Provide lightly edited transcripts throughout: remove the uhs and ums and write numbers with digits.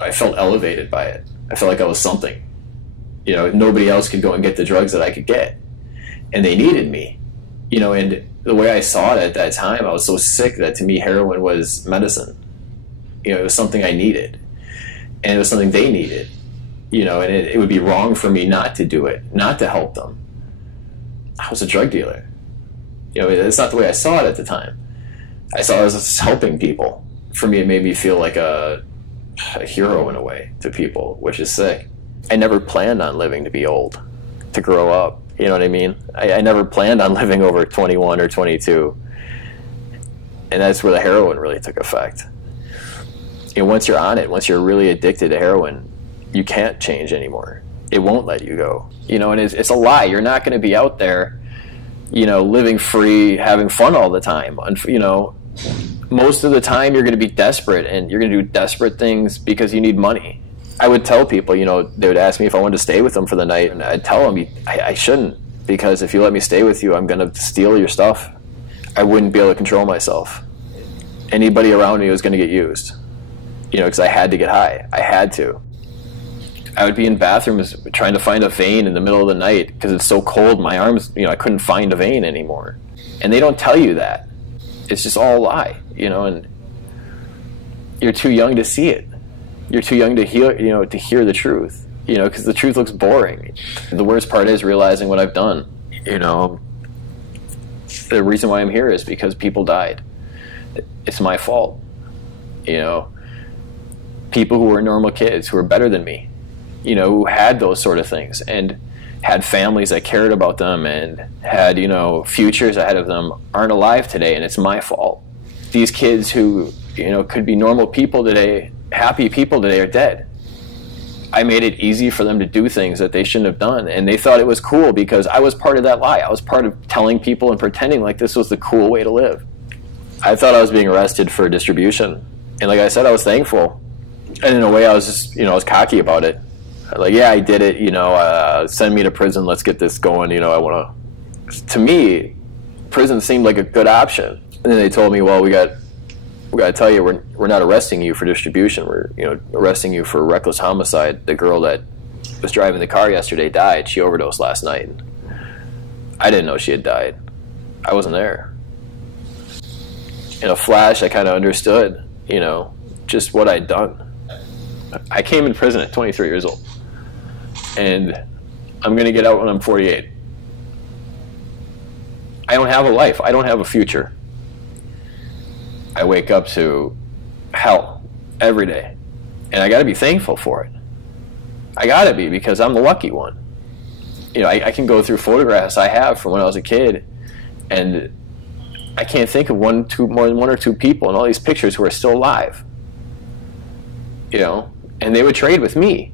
I felt elevated by it. I felt like I was something. You know, nobody else could go and get the drugs that I could get. And they needed me. You know, and the way I saw it at that time, I was so sick that to me heroin was medicine. You know, it was something I needed. And it was something they needed. You know, and it would be wrong for me not to do it, not to help them. I was a drug dealer. You know, it's not the way I saw it at the time. I saw it as helping people. For me, it made me feel like a hero in a way to people, which is sick. I never planned on living to be old, to grow up. You know what I mean? I never planned on living over 21 or 22. And that's where the heroin really took effect. You know, once you're on it, once you're really addicted to heroin, you can't change anymore. It won't let you go. You know, and it's a lie. You're not going to be out there, you know, living free, having fun all the time. You know, most of the time you're going to be desperate, and you're going to do desperate things because you need money. I would tell people, you know, they would ask me if I wanted to stay with them for the night, and I'd tell them I shouldn't, because if you let me stay with you, I'm going to steal your stuff. I wouldn't be able to control myself. Anybody around me was going to get used, you know, because I had to get high. I had to. I would be in bathrooms trying to find a vein in the middle of the night because it's so cold. My arms, you know, I couldn't find a vein anymore. And they don't tell you that. It's just all a lie, you know, and you're too young to see it. You're too young to hear, you know, to hear the truth, you know, because the truth looks boring. The worst part is realizing what I've done. You know, the reason why I'm here is because people died. It's my fault. You know, people who were normal kids, who were better than me, you know, who had those sort of things and had families that cared about them and had, you know, futures ahead of them, aren't alive today, and it's my fault. These kids who, you know, could be normal people today, happy people today, are dead. I made it easy for them to do things that they shouldn't have done, and they thought it was cool because I was part of that lie. I was part of telling people and pretending like this was the cool way to live. I thought I was being arrested for distribution, and like I said, I was thankful. And in a way, I was just, you know, I was cocky about it. Like, yeah, I did it, you know, send me to prison, let's get this going, you know, I want to me, prison seemed like a good option. And then they told me, well, we got to tell you, we're not arresting you for distribution, we're, you know, arresting you for reckless homicide. The girl that was driving the car yesterday died. She overdosed last night. I didn't know she had died. I wasn't there. In a flash, I kind of understood, you know, just what I'd done. I came in prison at 23 years old, and I'm going to get out when I'm 48. I don't have a life. I don't have a future. I wake up to hell every day, and I got to be thankful for it. I got to be, because I'm the lucky one. You know, I can go through photographs I have from when I was a kid, and I can't think of more than one or two people in all these pictures who are still alive. You know, and they would trade with me,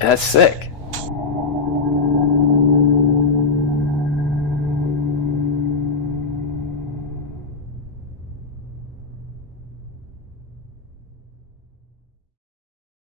and that's sick.